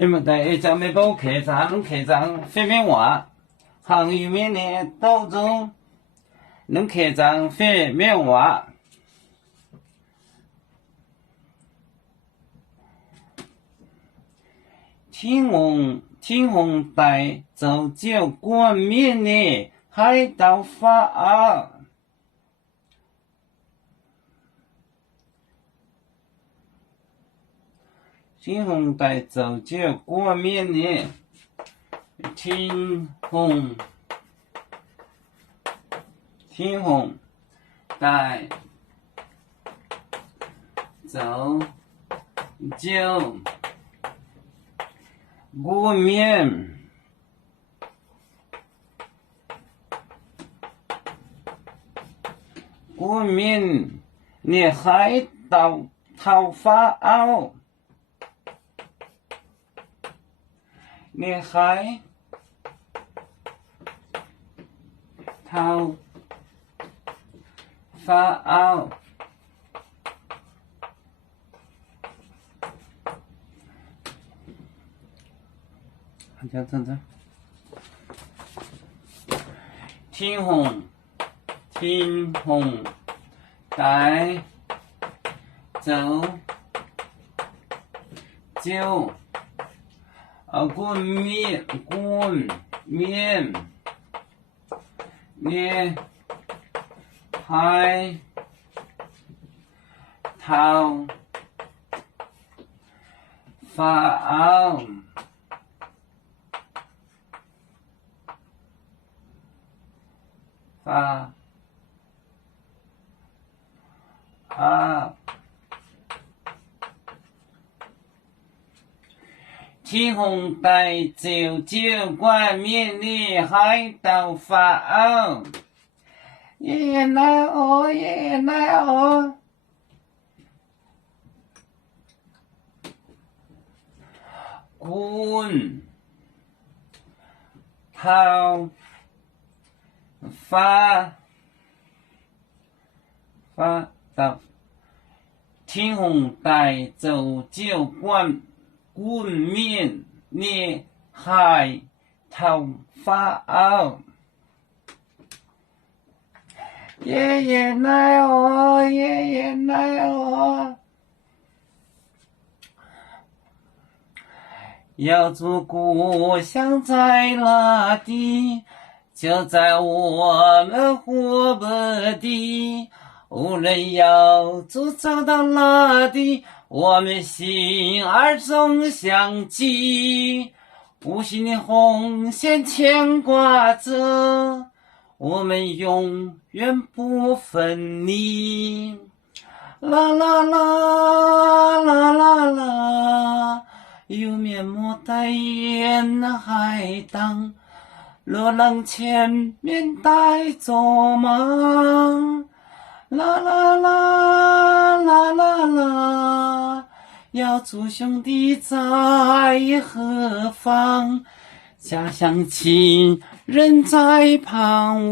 你们在咱们包客栈飞面话，行业面的当中，能客栈飞面话。天虹带走就冠冕的海盗法啊！天虹带走就冠冕的天虹带走就冠冕的海盗法啊！你海盗法啊！等，天虹带走就冠冕的海盗法啊！天虹带走就冠冕的海盗法啊！爷爷奶奶滚逃法到天虹带走就冠冕的海盗法啊！爷爷奶要祖故乡在哪里？就在我们湖北地。无论要祖走到哪里，我们心儿总相系。无形的红线牵挂着，我们永远不分离。啦啦啦啦啦啦，有面目戴眼海荡，热浪前面带着忙。啦啦啦啦啦啦，要祖兄弟在何方？家乡亲人在旁。